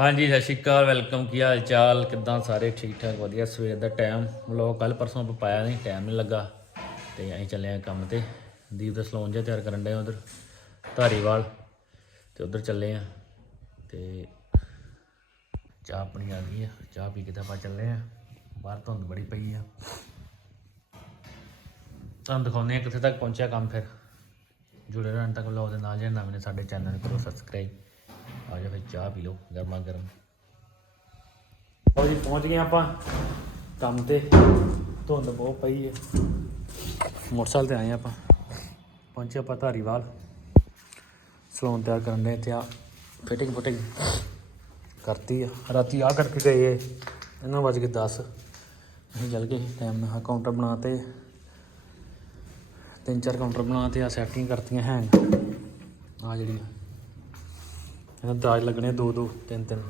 ਹਾਂਜੀ, ਸਤਿ ਸ਼੍ਰੀ ਅਕਾਲ, ਵੈਲਕਮ। ਕੀ ਹਾਲ ਚਾਲ? ਕਿੱਦਾਂ ਸਾਰੇ? ਠੀਕ ਠਾਕ, ਵਧੀਆ। ਸਵੇਰ ਦਾ ਟਾਈਮ। ਵਲੋਗ ਕੱਲ ਪਰਸੋਂ ਆਪਾਂ ਪਾਇਆ ਨਹੀਂ, ਟਾਈਮ ਨਹੀਂ ਲੱਗਾ। ਤੇ ਅਸੀਂ ਚੱਲੇ ਆ ਕੰਮ ਤੇ। ਦੀਪ ਦਾ ਸਲੂਨ ਜਿਹਾ ਤਿਆਰ ਕਰਨ ਡਏ ਉਧਰ, ਧਾਰੀਵਾਲ। ਤੇ ਉਧਰ ਚੱਲੇ ਆ ਤੇ ਚਾਹ ਆਪਣੀ ਆ ਗਈ ਆ। ਚਾਹ ਪੀ ਕੇ ਤਾਂ ਆਪਾਂ ਚੱਲੇ ਆ ਬਾਹਰ ਧੁੰਦ ਬੜੀ ਪਈ ਆ। ਤੁਹਾਨੂੰ ਦਿਖਾਉਂਦੇ ਆ ਕਿੱਥੇ ਤੱਕ ਪਹੁੰਚਿਆ ਕੰਮ ਫਿਰ। ਜੁੜੇ ਰਹਿਣ ਤੱਕ ਵਲੋਗ ਦੇ ਨਾਲ ਜਿਹੜੇ ਨਵੇਂ ਨੇ ਸਾਡੇ ਚੈਨਲ ਨੂੰ ਕਰੋ ਸਬਸਕ੍ਰਾਈਬ। ਆ ਜਾ ਫਿਰ ਚਾਹ ਪੀ ਲਓ, ਗਰਮਾ ਗਰਮ। ਉਹ ਜੀ, ਪਹੁੰਚ ਗਏ ਆਪਾਂ। ਕੰਮ ਤੇ ਧੁੰਦ ਬਹੁਤ ਪਈ ਹੈ ਮੋਟਰਸਾਈਕਲ ਤੇ ਆਏ ਆਪਾਂ। ਪਹੁੰਚੇ ਆਪਾਂ ਧਾਰੀਵਾਲ। ਸਲੂਨ ਤਿਆਰ ਕਰਨ ਦੇ ਤੇ ਆ। ਫਿਟਿੰਗ ਫੁਟਿੰਗ ਕਰਤੀ ਆ। ਰਾਤੀ ਆ ਕਰਕੇ ਗਏ ਇਹਨਾਂ ਵੱਜ ਕੇ 10 ਅਸੀਂ ਚੱਲ ਗਏ ਟਾਈਮ ਨਾਲ। ਕਾਊਂਟਰ ਬਣਾਤੇ। ਤਿੰਨ ਚਾਰ ਕਾਊਂਟਰ ਬਣਾਤੇ ਆ, ਸੈਟਿੰਗ ਕਰਤੀਆਂ ਹੈਂਗ। ਆ ਜਿਹੜੀਆਂ ਇਹਨਾਂ ਦਰਾਜ ਲੱਗਣੇ ਦੋ ਦੋ, ਤਿੰਨ ਤਿੰਨ।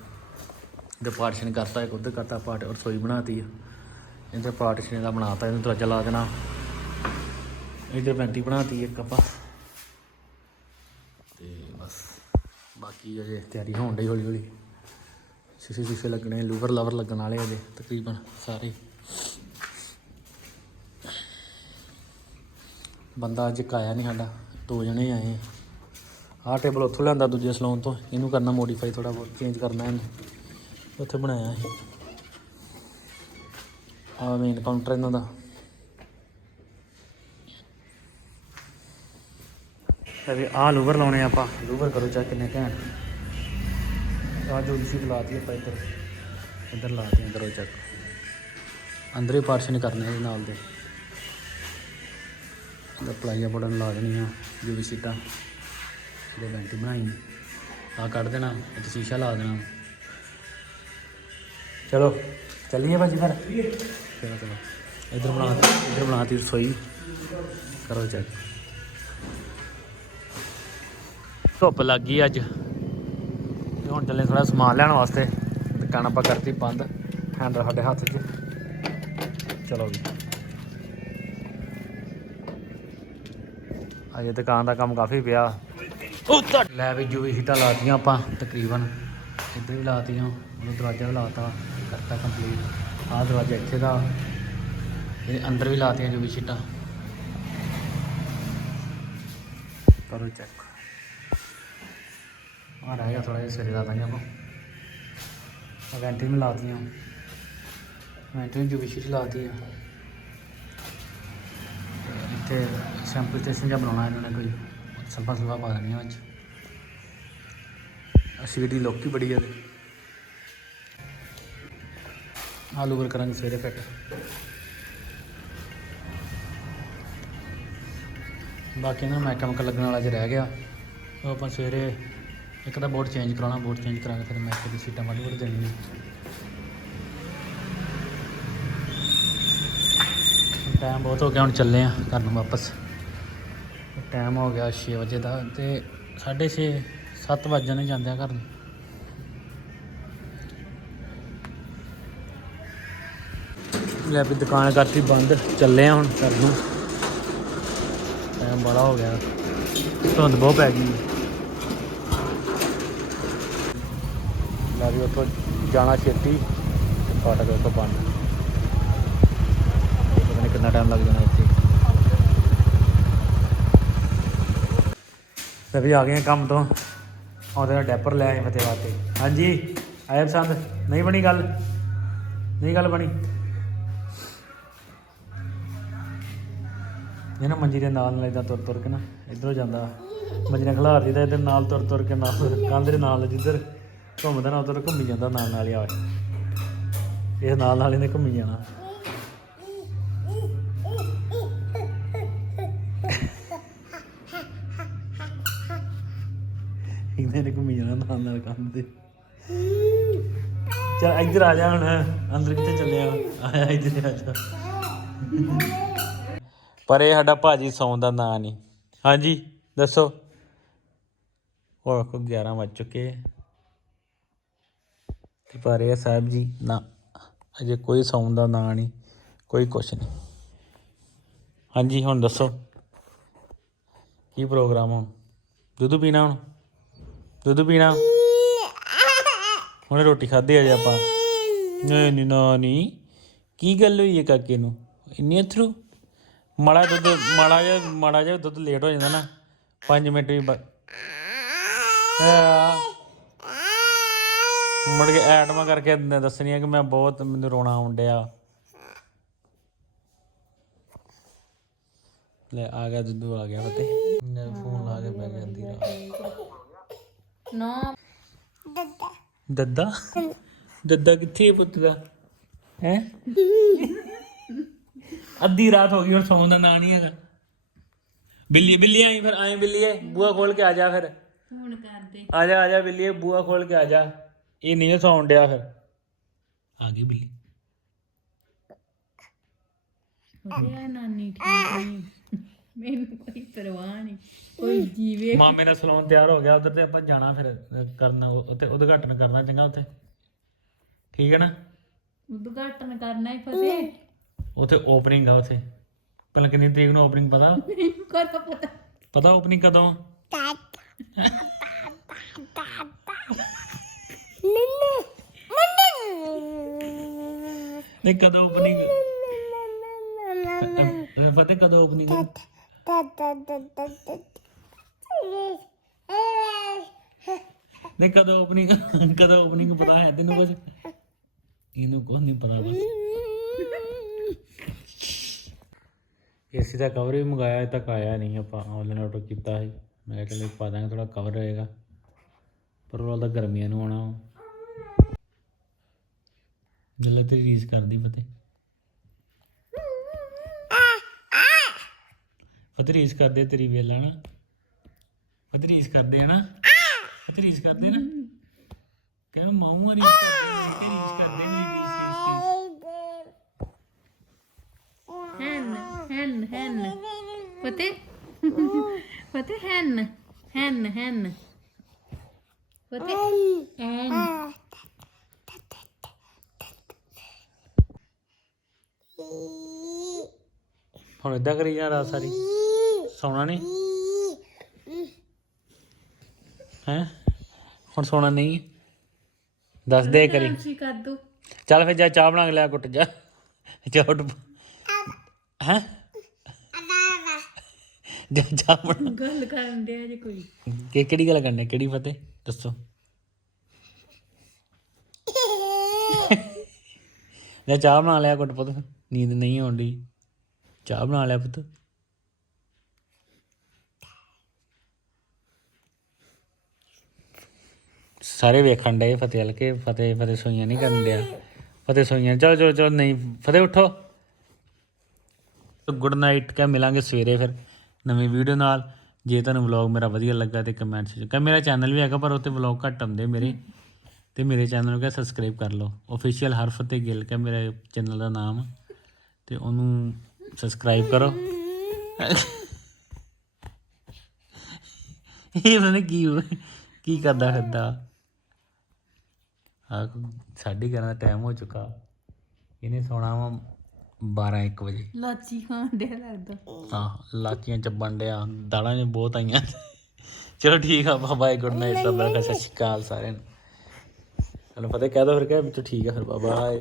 ਤੇ ਪਾਰਟੀਸ਼ਨ ਕਰਤਾ, ਇੱਕ ਉਧਰ ਕਰਤਾ ਪਾਰਟ ਰਸੋਈ ਬਣਾਤੀ ਆ। ਇੱਧਰ ਪਾਰਟੀਸ਼ਨ ਦਾ ਬਣਾਤਾ, ਇਹਨੂੰ ਦਰਵਾਜ਼ਾ ਲਾ ਦੇਣਾ। ਇੱਧਰ ਪੈਂਟੀ ਬਣਾਤੀ, ਇੱਕ ਆਪਾਂ। ਤੇ ਬਸ, ਬਾਕੀ ਅਜੇ ਤਿਆਰੀ ਹੋਣ ਡਈ ਹੌਲੀ ਹੌਲੀ ਸ਼ੀਸ਼ੇ ਸ਼ੀਸ਼ੇ ਲੱਗਣੇ, ਲੂਵਰ ਲਵਰ ਲੱਗਣ ਵਾਲੇ ਅਜੇ, ਤਕਰੀਬਨ ਸਾਰੇ। ਬੰਦਾ ਅੱਜ ਕਾਇਆ ਨਹੀਂ ਸਾਡਾ, ਦੋ ਜਣੇ ਆਏ। ਆਹ ਟੇਬਲ ਉੱਥੋਂ ਲਿਆਂਦਾ ਦੂਜੇ ਸਲੂਨ ਤੋਂ। ਇਹਨੂੰ ਕਰਨਾ ਮੋਡੀਫਾਈ ਥੋੜਾ ਬਹੁਤ ਚੇਂਜ ਕਰਨਾ ਇਹਨੂੰ। ਉੱਥੇ ਬਣਾਇਆ ਇਹ। ਆਹ ਮੇਨ ਕਾਊਂਟਰ ਇਹਨਾਂ ਦਾ। ਅਰੇ ਆਹ ਲੂਵਰ ਲਾਉਣੇ ਆਪਾਂ। ਲੂਵਰ ਕਰੋ ਚੈੱਕ ਕਿੰਨੇ ਘੈਂਟ। ਆਹ ਜੋ ਸੀ ਲਾਤੀ ਆਪਾਂ ਇੱਧਰ ਇੱਧਰ ਲਾਤੀਆਂ ਕਰੋ ਚੈੱਕ ਅੰਦਰ ਪਾਰਸ਼ਨ ਕਰਨੇ ਇਹਦੇ ਨਾਲ ਦੇ। ਦਾ ਪਲਾਈਆ ਬੜਨ ਲਾ ਦੇਣੀਆਂ ਜੋ ਵੀ ਸੀਟਾਂ। ਇਹਦੇ ਵੈਂਟੀ ਬਣਾਈ ਆ ਕੱਢ ਦੇਣਾ ਇੱਥੇ ਸ਼ੀਸ਼ਾ ਲਾ ਦੇਣਾ। ਚਲੋ, ਚੱਲੀਏ ਭਾਜੀ ਫਿਰ। ਚਲੋ ਚਲੋ। ਇਧਰ ਬਣਾ ਇਧਰ ਬਣਾਤੀ ਰਸੋਈ। ਕਰੋ ਚੈੱਕ ਧੁੱਪ ਲੱਗ ਗਈ ਅੱਜ। ਤੇ ਹੁਣ ਚੱਲੇ ਥੋੜਾ ਸਮਾਨ ਲੈਣ ਵਾਸਤੇ। ਦੁਕਾਨ ਆਪਾਂ ਕਰਤੀ ਬੰਦ ਹੈਂਡਲ ਸਾਡੇ ਹੱਥ 'ਚ। ਚਲੋ ਵੀ ਅਜੇ ਦੁਕਾਨ ਦਾ ਕੰਮ ਕਾਫੀ ਪਿਆ। ਉਹ ਲੈ ਵੀ ਜੋ ਵੀ ਹੀਟਾਂ ਲਾਤੀਆਂ ਆਪਾਂ, ਤਕਰੀਬਨ ਇੱਧਰ ਵੀ ਲਾਤੀਆਂ ਉਹਨੂੰ ਦਰਵਾਜ਼ਾ ਵੀ ਲਾਤਾ, ਕਰਤਾ ਕੰਪਲੀਟ ਆਹ ਦਰਵਾਜ਼ਾ ਇੱਥੇ ਦਾ, ਇਹ ਅੰਦਰ ਵੀ ਲਾਤੀਆਂ ਜੋ ਵੀ ਸ਼ੀਟਾਂ ਕਰੋ ਚੈੱਕ ਆ ਰਹਿ ਗਿਆ ਥੋੜਾ ਜਿਹਾ ਸਵੇਰੇ ਲਾ ਦਾਂਗੇ ਆਪਾਂ। ਆਹ ਵੈਂਟੀ ਵੀ ਲਾਤੀਆਂ। ਵੈਂਟੀ ਵੀ ਜੋ ਵੀ ਸ਼ੀਟ ਲਾਤੀ ਆ ਇੱਥੇ ਸੈਂਪਲ ਸਟੇਸ਼ਨ ਜਿਹਾ ਬਣਾਉਣਾ ਇਹਨਾਂ ਨੇ ਕੋਈ। ਸਲਫਾ ਸਲਫਾ ਪਾ ਦੇਣੀਆਂ ਵਿੱਚ। ਅਸਿਡਿਟੀ ਲੋਕੀ ਬੜੀ ਹੈ ਇਹਦੇ ਆਲੂ ਵਰ ਕਰਾਂਗੇ ਸਵੇਰੇ ਫਿੱਟ ਬਾਕੀ ਨਾ ਮੈਕੈਨਿਕ ਲੱਗਣ ਵਾਲਾ ਜੇ ਰਹਿ ਗਿਆ, ਉਹ ਆਪਾਂ ਸਵੇਰੇ ਇੱਕ ਤਾਂ ਬੋਰਡ ਚੇਂਜ ਕਰਾਉਣਾ ਬੋਰਡ ਚੇਂਜ ਕਰਾ ਕੇ ਫਿਰ ਮੈਕ ਦੀ ਸੀਟਾਂ ਵੱਢ ਵੱਢ ਦੇਣੀਆਂ। ਟਾਈਮ ਬਹੁਤ ਹੋ ਗਿਆ, ਹੁਣ ਚੱਲੇ ਆ ਘਰ ਨੂੰ ਵਾਪਸ। ਟਾਈਮ ਹੋ ਗਿਆ 6 ਵਜੇ ਦਾ ਤੇ 6:30 7 ਵਜੇ ਜਾਣੇ ਜਾਂਦੇ ਆ ਘਰ ਨੂੰ। ਲੈ ਵੀ ਦੁਕਾਨ ਕਰਤੀ ਬੰਦ, ਚੱਲੇ ਆ ਹੁਣ ਘਰ ਨੂੰ। ਟਾਈਮ ਬੜਾ ਹੋ ਗਿਆ। ਧੁੰਦ ਬਹੁਤ ਪੈ ਗਈ। ਲੈ ਵੀ ਉੱਥੋਂ ਜਾਣਾ ਛੇਤੀ ਤੇ ਫਾਟਕ ਉੱਥੋਂ ਬੰਦ। ਪਤਾ ਨਹੀਂ ਕਿੰਨਾ ਟਾਈਮ ਲੱਗ ਜਾਣਾ ਇੱਥੇ। ਤੇ ਵੀ ਆ ਗਏ ਕੰਮ ਤੋਂ। ਆਉਂਦੇ ਨਾਲ ਡੈਪਰ ਲੈ ਆਏ ਫਤਿਹ ਵਾਸਤੇ। ਹਾਂਜੀ, ਆਇਆ ਪਸੰਦ? ਨਹੀਂ ਬਣੀ ਗੱਲ? ਨਹੀਂ ਗੱਲ ਬਣੀ? ਇਹ ਨਾ ਮੰਜੀ ਦੇ ਨਾਲ ਨਾਲ ਇਦਾਂ ਤੁਰ ਤੁਰ ਕੇ ਨਾ ਇਧਰੋਂ ਜਾਂਦਾ। ਮੰਜੀ ਨਾਲ ਖਿਲਾਰ ਦਿੱਤਾ ਇਧਰ ਨਾਲ ਤੁਰ ਤੁਰ ਕੇ ਨਾਲ ਕੰਧ ਦੇ ਨਾਲ ਜਿੱਧਰ ਘੁੰਮਦਾ ਨਾ ਉਧਰ ਘੁੰਮੀ ਜਾਂਦਾ ਨਾਲ ਨਾਲ ਹੀ ਆ। ਕੇ। ਇਹ ਨਾਲ ਨਾਲ ਇਹਨੇ ਘੁੰਮੀ ਜਾਣਾ। ਇਹਨੇ ਨੇ ਘੁੰਮੀ ਜਾਣਾ ਨਾਲ ਨਾਲ ਕੰਧ ਦੇ ਚਲ ਇੱਧਰ ਆ ਜਾ ਹੁਣ, ਅੰਦਰ ਕਿੱਥੇ ਚੱਲਿਆ ਆਇਆ ਇੱਧਰ ਆ ਜਾ। ਪਰ ਇਹ ਸਾਡਾ ਭਾਜੀ ਸੌਣ ਦਾ ਨਾਂ ਨਹੀਂ। ਹਾਂਜੀ, ਦੱਸੋ। ਉਹ ਕੋ 11 ਵੱਜ ਚੁੱਕੇ ਤੇ ਪਰ ਇਹ ਸਾਹਿਬ ਜੀ, ਨਾ, ਅਜੇ ਕੋਈ ਸੌਣ ਦਾ ਨਾਂ ਨਹੀਂ, ਕੋਈ ਕੁਛ ਨਹੀਂ। ਹਾਂਜੀ, ਹੁਣ ਦੱਸੋ। ਕੀ ਪ੍ਰੋਗਰਾਮ ਹੁਣ? ਦੁੱਧ ਪੀਣਾ ਹੁਣ? ਦੁੱਧ ਪੀਣਾ? ਹੁਣੇ ਰੋਟੀ ਖਾਧੀ ਅਜੇ ਆਪਾਂ। ਨਹੀਂ ਨਹੀਂ, ਨਾ, ਨਹੀਂ। ਕੀ ਗੱਲ ਹੋਈ ਹੈ ਕਾਕੇ ਨੂੰ? ਇੰਨੀ ਅਥਰੂ? ਮਾੜਾ ਦੁੱਧ, ਮਾੜਾ ਜਿਹਾ ਮਾੜਾ ਜਿਹਾ ਦੁੱਧ ਲੇਟ ਹੋ ਜਾਂਦਾ ਨਾ। 5 ਮਿੰਟ ਵੀ ਬ- ਮੁੜ ਕੇ ਐਟਮਾਂ ਕਰਕੇ ਦ- ਦੱਸਣੀਆਂ ਕਿ ਮੈਂ ਬਹੁਤ, ਮੈਨੂੰ ਰੋਣਾ ਆਉਣ ਡਿਆ। ਲੈ, ਆ ਗਿਆ ਦੁੱਧੂ, ਆ ਗਿਆ ਫਤੇ ਫੋਨ ਲਾ ਕੇ ਬੈ ਗਿਆ ਅੱਧੀ ਰਾਤ ਨਾ। ਦੱਦਾ। ਦੱਦਾ? ਕਿੱਥੇ ਹੈ ਪੁੱਤ ਦਾ? ਹੈ? ਅੱਧੀ ਰਾਤ ਹੋ ਗਈ ਹੁਣ ਸੌਣ ਦਾ ਨਾਂ ਨਹੀਂ ਹੈਗਾ। ਬਿੱਲੀ ਬਿੱਲੀ ਆਈ ਫਿਰ ਆਏ ਬਿੱਲੀਏ ਬੂਆ ਖੋਲ ਕੇ ਆ ਜਾ ਫਿਰ। ਕਰਦੇ। ਆ ਜਾ ਆ ਜਾ ਬਿੱਲੀਏ ਬੂਆ ਖੋਲ ਕੇ ਆ ਜਾ। ਇਹ ਨਹੀਂ ਸੌਣ ਡਿਆ ਫਿਰ। ਆ ਗਈ ਬਿੱਲੀ। ਉਹਦੇ ਨਾਨੀ ਠੀਕ ਨਹੀਂ ਮੈਨੂੰ ਕੋਈ ਪਰਵਾਹ ਨਹੀਂ। ਕੋਈ ਜੀਵੇ। ਮਾਮੇ ਦਾ ਸਲੂਨ ਤਿਆਰ ਹੋ ਗਿਆ ਉਧਰ ਤੇ ਆਪਾਂ ਜਾਣਾ ਫਿਰ ਅਹ, ਕਰਨਾ ਉੱਥੇ ਉਦਘਾਟਨ ਕਰਨਾ ਚੰਗਾ ਉੱਥੇ। ਠੀਕ ਹੈ ਨਾ? ਉਦਘਾਟਨ ਕਰਨਾ ਹੀ ਫਤੇ ਉੱਥੇ ਓਪਨਿੰਗ ਆ ਉੱਥੇ। ਪਹਿਲਾਂ ਕਿੰਨੀ ਤਰੀਕ ਨੂੰ ਓਪਨਿੰਗ ਪਤਾ? ਮੈਨੂੰ ਕਦੋਂ ਪਤਾ? ਪਤਾ ਓਪਨਿੰਗ ਕਦੋਂ? ਨਹੀਂ ਕਦੋਂ ਓਪਨਿੰਗ ਪਤਾ ਕਦੋਂ ਓਪਨਿੰਗ ਨਹੀਂ, ਕਦੋਂ ਓਪਨਿੰਗ ਕਦੋਂ ਓਪਨਿੰਗ ਪਤਾ ਹੈ ਤੈਨੂੰ ਕੁਝ ਇਹਨੂੰ ਕੁਝ ਨਹੀਂ ਪਤਾ ਬਸ ਏਸੀ ਦਾ ਕਵਰ ਵੀ ਮੰਗਾਇਆ, ਅਜੇ ਤੱਕ ਆਇਆ ਨਹੀਂ ਆਪਾਂ ਆਨਲਾਈਨ ਆਰਡਰ ਕੀਤਾ ਸੀ। ਮੈਂ ਕਿਹਾ ਚਲੋ ਪਾ ਦਾਂਗੇ ਥੋੜਾ ਕਵਰ ਰਹੇਗਾ ਪਰ ਉਹ ਤਾਂ ਗਰਮੀਆਂ ਨੂੰ ਆਉਣਾ ਜਿੱਲੇ ਤੇ ਰੀਸ ਕਰਦੀ ਫਤੇ ਫਤੇ ਰੀਸ ਕਰਦੇ ਤੇਰੀ ਵੇਲਾ ਨਾ ਫਤੇ ਰੀਸ ਕਰਦੇ ਆ ਨਾ। ਫਤੇ ਰੀਸ ਕਰਦੇ ਨਾ। ਕਹਿੰਦਾ ਮਾਮੂ ਆ ਰੀਸ ਕਰਦੇ ਹੈਨ ਹੈਨ ਹੈਨ। ਫਤੇ ਫਤੇ ਹੈਨ ਹੈਨ ਹੈਨ। ਫਤੇ ਹੈਨ। ਹੁਣ ਇਦਾਂ ਕਰੀ ਜਾ ਰਾਤ ਸਾਰੀ। ਸੌਣਾ ਨਹੀਂ? ਹੈ? ਹੁਣ ਸੌਣਾ ਨਹੀਂ? ਦੱਸ ਦੇ ਕਰੀ। ਸੀ ਕਰ ਦੋ। ਚੱਲ ਫਿਰ ਜਾ ਚਾਹ ਬਣਾ ਕੇ ਲਿਆ ਕੁੱਟ ਜਾ। ਜਾ ਉੱਠ ਹੈ? ਜਾ ਚਾਹ ਬਣਾ। ਗੱਲ ਕਰਨ ਦੇ ਜੇ ਕੋਈ। ਕਿ ਕਿਹੜੀ ਗੱਲ ਕਰਨੀ ਕਿਹੜੀ ਫਤਿਹ? ਦੱਸੋ। ਜਾ ਚਾਹ ਬਣਾ ਲਿਆ ਕੁੱਟ ਪੁੱਤ। ਨੀਂਦ ਨਹੀਂ ਆਉਂਦੀ ਚਾਹ ਬਣਾ ਲਿਆ ਪੁੱਤ। ਸਾਰੇ ਵੇਖਣ ਡਏ ਫਤਿਹ ਹਲ ਕੇ ਫਤਿਹ ਫਤਿਹ ਸੋਈਆਂ ਨਹੀਂ ਕਰਨ ਡਿਆ। ਫਤਿਹ ਸੋਈਆਂ ਚਲੋ ਚਲੋ ਚਲੋ ਨਹੀਂ, ਫਤਿਹ ਉਠੋ। ਗੁੱਡ ਨਾਈਟ ਕਹ ਮਿਲਾਂਗੇ ਸਵੇਰੇ ਫਿਰ ਨਵੀਂ ਵੀਡੀਓ ਨਾਲ। ਜੇ ਤੁਹਾਨੂੰ ਵਲੌਗ ਮੇਰਾ ਵਧੀਆ ਲੱਗਾ ਤੇ ਕਮੈਂਟ ਚ ਕਹ ਮੇਰਾ ਚੈਨਲ ਵੀ ਹੈਗਾ, ਪਰ ਉੱਤੇ ਵਲੌਗ ਘੱਟ ਆਉਂਦੇ ਮੇਰੇ। ਤੇ ਮੇਰੇ ਚੈਨਲ ਨੂੰ ਕਹ ਸਬਸਕ੍ਰਾਈਬ ਕਰ ਲਓ। ਅਫੀਸ਼ੀਅਲ ਹਰਫ ਤੇ ਗਿੱਲ ਕਹ ਮੇਰੇ ਚੈਨਲ ਦਾ ਨਾਮ। ਆ। ਤੇ ਉਹਨੂੰ ਸਬਸਕ੍ਰਾਈਬ ਕਰੋ। ਇਹ ਪਤਾ ਕੀ ਕੀ ਕਰਦਾ ਫਿਰਦਾ। ਆ ਸਾਡੀ ਘਰਾਂ ਦਾ ਟਾਈਮ ਹੋ ਚੁੱਕਾ। ਇਹਨੇ ਸੌਣਾ ਵਾ 12 1 ਵਜੇ। ਲਾਚੀ ਖਾਣ ਦੇ ਲੱਗਦਾ। ਹਾਂ ਲਾਚੀਆਂ ਚੱਬਣ ਡਿਆ। ਦਾਲਾਂ ਨੇ ਬਹੁਤ ਆਈਆਂ। ਚਲੋ ਠੀਕ ਆ ਬਾਏ ਗੁੱਡ ਨਾਈਟ ਰੱਬ ਰੱਖਾ ਸਤਿ ਸ਼੍ਰੀ ਅਕਾਲ ਸਾਰਿਆਂ ਨੂੰ। ਚਲੋ ਫਤਿਹ ਕਹਿ ਦੋ ਫਿਰ ਕਹਿ ਵਿੱਚੋਂ ਠੀਕ ਆ ਫਿਰ ਬਾਏ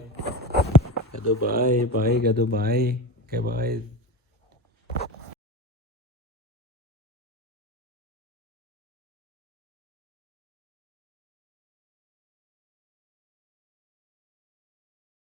ਕਹਿ ਦੋ ਬਾਏ ਬਾਏ ਕਹਿ ਦੋ ਬਾਏ ਕਹਿ ਬਾਏ